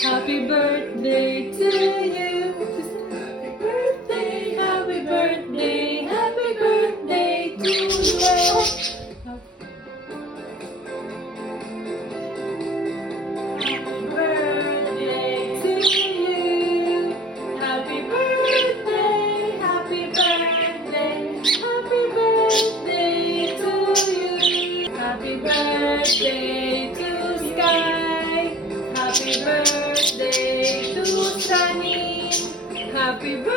Happy birthday to you. Happy birthday, happy birthday to you. Happy birthday to you. Happy birthday, happy birthday, happy birthday to you. Happy birthday to Sky. Happy birthday to Sunny. Happy birthday.